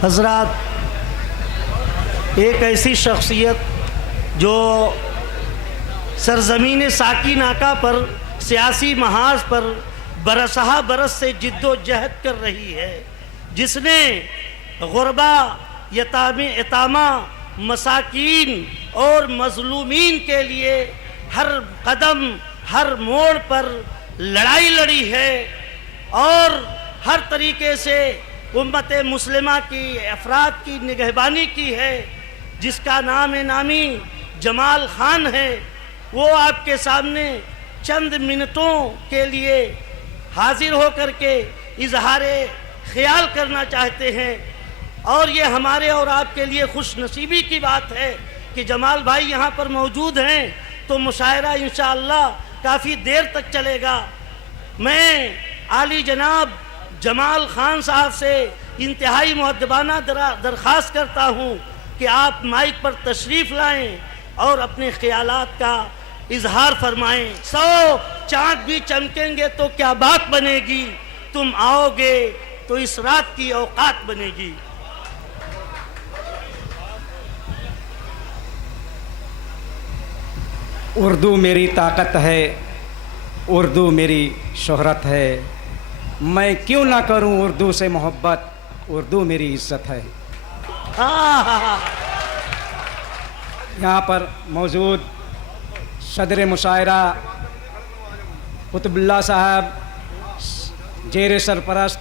हज़रात, एक ऐसी शख्सियत जो सरज़मीन साकीनाका पर सियासी महाज पर बरसहा बरस से जिद्दोजहद कर रही है, जिसने गुरबा, यतामा, मसाकीन और मज़लूमीन के लिए हर कदम हर मोड़ पर लड़ाई लड़ी है और हर तरीके से उम्मत मुस्लिमा की अफराद की निगहबानी की है, जिसका नाम नामी जमाल खान है। वो आपके सामने चंद मिनटों के लिए हाजिर होकर के इजहार ख्याल करना चाहते हैं। और ये हमारे और आपके लिए खुश नसीबी की बात है कि जमाल भाई यहाँ पर मौजूद हैं, तो मुशायरा इंशाअल्लाह काफ़ी देर तक चलेगा। मैं आली जनाब जमाल खान साहब से इंतहाई मुअद्दबाना दरख्वास्त करता हूँ कि आप माइक पर तशरीफ़ लाएं और अपने ख्यालात का इजहार फरमाएं। 100 चाँद भी चमकेंगे तो क्या बात बनेगी, तुम आओगे तो इस रात की औकात बनेगी। उर्दू मेरी ताकत है, उर्दू मेरी शोहरत है, मैं क्यों ना करूं उर्दू से मोहब्बत, उर्दू मेरी इज्जत है। यहाँ पर मौजूद सदर मुशायरा कुतुबुल्लाह साहब, जेर सरपरस्त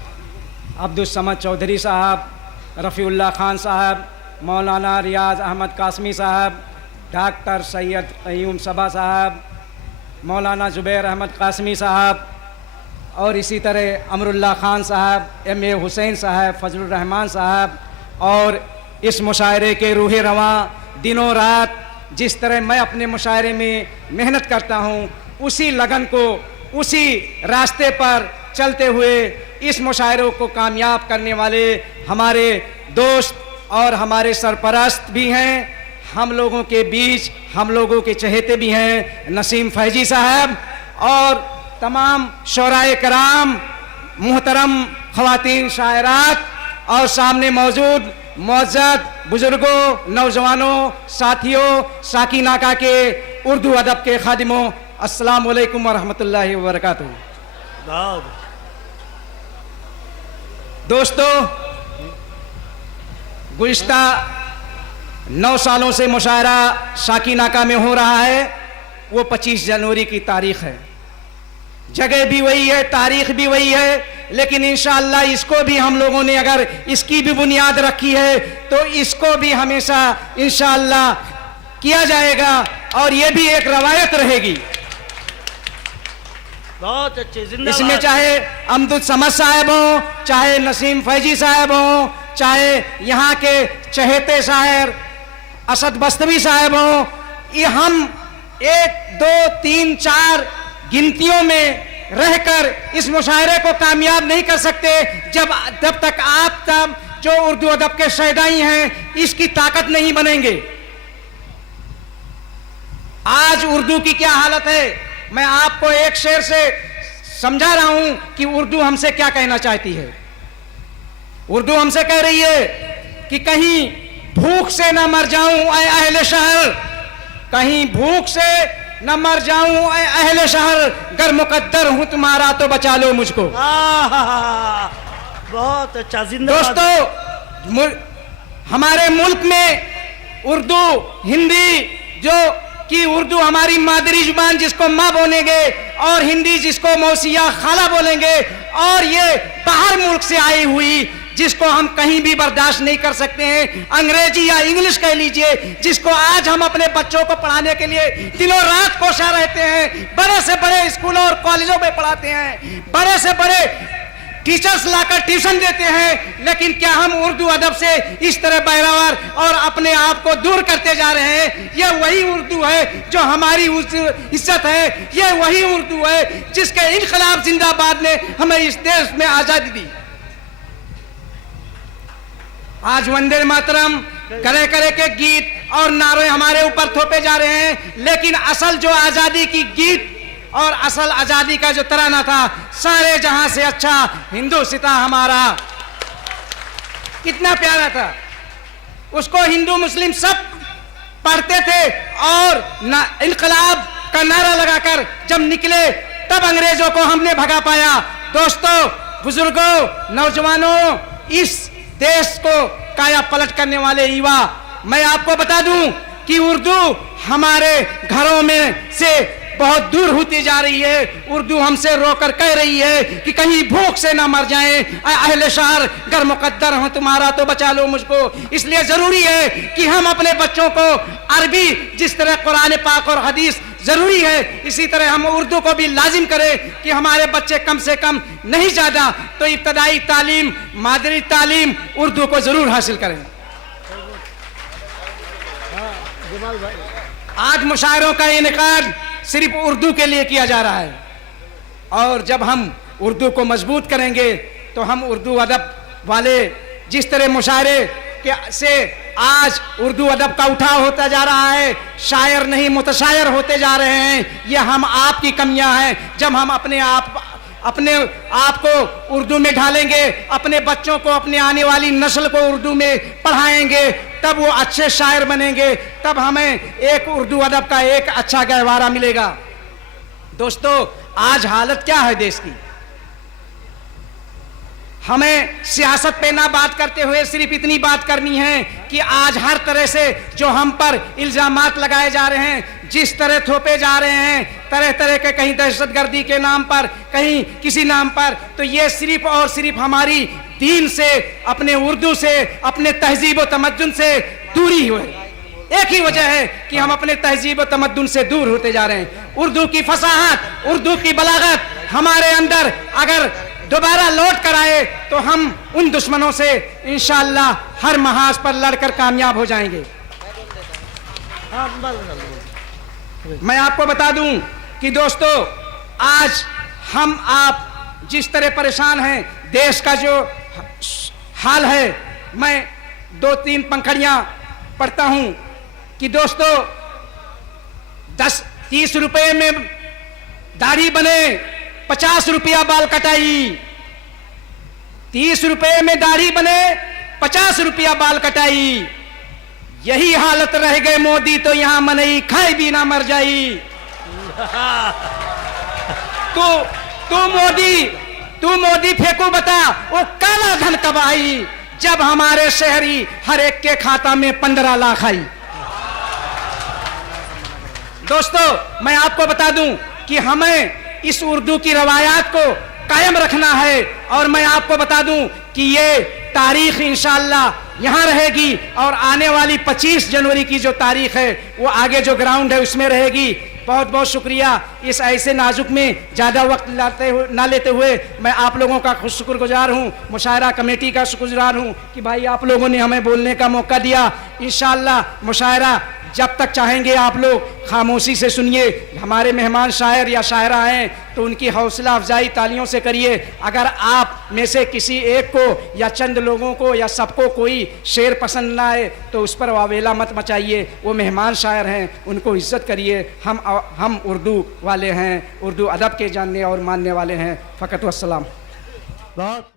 अब्दुल समद चौधरी साहब, रफ़ीउल्लाह खान साहब, मौलाना रियाज अहमद कासमी साहब, डॉक्टर सैयद क़य्यूम सबा साहब, मौलाना ज़ुबैर अहमद कासमी साहब और इसी तरह अमरुल्लाह खान साहब, M.A. हुसैन साहब, फजलुर रहमान साहब। और इस मुशायरे के रूह रवां दिनों रात जिस तरह मैं अपने मुशायरे में मेहनत करता हूँ, उसी लगन को, उसी रास्ते पर चलते हुए इस मुशायरों को कामयाब करने वाले हमारे दोस्त और हमारे सरपरस्त भी हैं, हम लोगों के बीच हम लोगों के चहेते भी हैं, नसीम फैजी साहब और तमाम शोराए कराम, मुहतरम ख़वातीन शायरात और सामने मौजूद मुअज़्ज़ज़ बुज़ुर्गों, नौजवानों, साथियों, साकीनाका के उर्दू अदब के खादिमों, अस्सलामु अलैकुम व रहमतुल्लाहि व बरकातुहू। दोस्तों, गुज़िश्ता 9 सालों से मुशायरा साकीनाका में हो रहा है। वो 25 जनवरी की तारीख़ है, जगह भी वही है, तारीख भी वही है, लेकिन इंशाअल्लाह इसको भी हम लोगों ने अगर इसकी भी बुनियाद रखी है तो इसको भी हमेशा इंशाअल्लाह किया जाएगा और ये भी एक रवायत रहेगी। बहुत अच्छे, जिंदाबाद। इसमें चाहे अब्दुल समद साहब हों, चाहे नसीम फैजी साहब हों, चाहे यहाँ के चहेते शायर असद बस्तवी साहब हों, ये हम 1, 2, 3, 4 गिनतियों में रहकर इस मुशायरे को कामयाब नहीं कर सकते जब तक आप तब जो उर्दू अदब के शहदाई हैं इसकी ताकत नहीं बनेंगे। आज उर्दू की क्या हालत है, मैं आपको एक शेर से समझा रहा हूं कि उर्दू हमसे क्या कहना चाहती है। उर्दू हमसे कह रही है कि कहीं भूख से न मर जाऊं ऐ अहले शहर, कहीं भूख से न मर जाऊं ऐ अहले शहर, गर मुकद्दर हूं तुम्हारा तो बचा लो मुझको। बहुत अच्छा, जिंदाबाद। दोस्तों, हमारे मुल्क में उर्दू, हिंदी जो कि उर्दू हमारी मादरी जुबान जिसको माँ बोलेंगे और हिंदी जिसको मौसिया खाला बोलेंगे, और ये बाहर मुल्क से आई हुई जिसको हम कहीं भी बर्दाश्त नहीं कर सकते हैं, अंग्रेजी या इंग्लिश कह लीजिए, जिसको आज हम अपने बच्चों को पढ़ाने के लिए दिनों रात कोशा रहते हैं, बड़े से बड़े स्कूलों और कॉलेजों में पढ़ाते हैं, बड़े से बड़े टीचर्स लाकर ट्यूशन देते हैं, लेकिन क्या हम उर्दू अदब से इस तरह बहरावर और अपने आप को दूर करते जा रहे हैं? यह वही उर्दू है जो हमारी इज्जत है, यह वही उर्दू है जिसके इनकलाब जिंदाबाद ने हमें इस देश में आजादी दी। आज वंदे मातरम करे करे के गीत और नारे हमारे ऊपर थोपे जा रहे हैं, लेकिन असल जो आजादी की गीत और असल आजादी का जो तराना था, सारे जहां से अच्छा हिंदुस्तान हमारा, कितना प्यारा था, उसको हिंदू मुस्लिम सब पढ़ते थे और इनकलाब का नारा लगाकर जब निकले तब अंग्रेजों को हमने भगा पाया। दोस्तों, बुजुर्गों, नौजवानों, इस देश को काया पलट करने वाले युवा, मैं आपको बता दूं कि उर्दू हमारे घरों में से बहुत दूर होती जा रही है। उर्दू हमसे रोकर कह रही है कि कहीं भूख से ना मर जाएं, अहले शहर गर मुकद्दर हो तुम्हारा तो बचा लो मुझको। इसलिए जरूरी है कि हम अपने बच्चों को अरबी, जिस तरह कुरान पाक और हदीस जरूरी है, इसी तरह हम उर्दू को भी लाजिम करें कि हमारे बच्चे कम से कम नहीं ज्यादा तो इब्तदाई तालीम, मादरी तालीम उर्दू को जरूर हासिल करें। आज मुशायरों का इनेकाद सिर्फ उर्दू के लिए किया जा रहा है, और जब हम उर्दू को मजबूत करेंगे तो हम उर्दू अदब वाले जिस तरह मुशायरे के से आज उर्दू अदब का उठाव होता जा रहा है, शायर नहीं मुतशायर होते जा रहे हैं, यह हम आपकी कमियां हैं। जब हम अपने आप को उर्दू में ढालेंगे, अपने बच्चों को, अपने आने वाली नस्ल को उर्दू में पढ़ाएंगे, तब वो अच्छे शायर बनेंगे, तब हमें एक उर्दू अदब का एक अच्छा गहवारा मिलेगा। दोस्तों, आज हालत क्या है देश की? हमें सियासत पे ना बात करते हुए सिर्फ इतनी बात करनी है कि आज हर तरह से जो हम पर इल्जामात लगाए जा रहे हैं, जिस तरह थोपे जा रहे हैं, तरह तरह के, कहीं दहशतगर्दी के नाम पर, कहीं किसी नाम पर, तो ये सिर्फ और सिर्फ हमारी दीन से, अपने उर्दू से, अपने तहजीब व तमद्दुन से दूरी हुई। एक ही वजह है कि हम अपने तहजीब व तमद्दुन से दूर होते जा रहे हैं। उर्दू की फसाहत, उर्दू की बलागत हमारे अंदर अगर दोबारा लौट कर आए तो हम उन दुश्मनों से इंशाअल्लाह हर महाज पर लड़कर कामयाब हो जाएंगे। मैं आपको बता दूं कि दोस्तों, आज हम आप जिस तरह परेशान हैं, देश का जो हाल है, मैं 2-3 पंखड़ियां पढ़ता हूं कि दोस्तों 10-30 रुपए में दाढ़ी बने, 50 रुपया बाल कटाई, 30 रुपए में दाढ़ी बने, 50 रुपया बाल कटाई। यही हालत रह गए मोदी तो यहां मनई खाई भी ना मर जाई। तू मोदी फेंको बता, वो काला धन कब आई, जब हमारे शहरी हर एक के खाता में 15 लाख आई। दोस्तों, मैं आपको बता दूं कि हमें इस उर्दू की रवायात को कायम रखना है, और मैं आपको बता दूं कि ये तारीख इंशाअल्लाह यहाँ रहेगी, और आने वाली 25 जनवरी की जो तारीख है वो आगे जो ग्राउंड है उसमें रहेगी। बहुत बहुत शुक्रिया। इस ऐसे नाजुक में ज़्यादा वक्त ना लेते हुए मैं आप लोगों का खुद शुक्रगुजार हूँ, मुशायरा कमेटी का शुक्रगुजार हूँ कि भाई आप लोगों ने हमें बोलने का मौका दिया। इंशाअल्लाह मुशायरा जब तक चाहेंगे आप लोग खामोशी से सुनिए। हमारे मेहमान शायर या शायरा हैं तो उनकी हौसला अफजाई तालियों से करिए। अगर आप में से किसी एक को या चंद लोगों को या सबको कोई शेर पसंद ना आए तो उस पर वावेला मत मचाइए। वो मेहमान शायर हैं, उनको इज्जत करिए। हम उर्दू वाले हैं, उर्दू अदब के जानने और मानने वाले हैं। फ़कत वस्सलाम। बहुत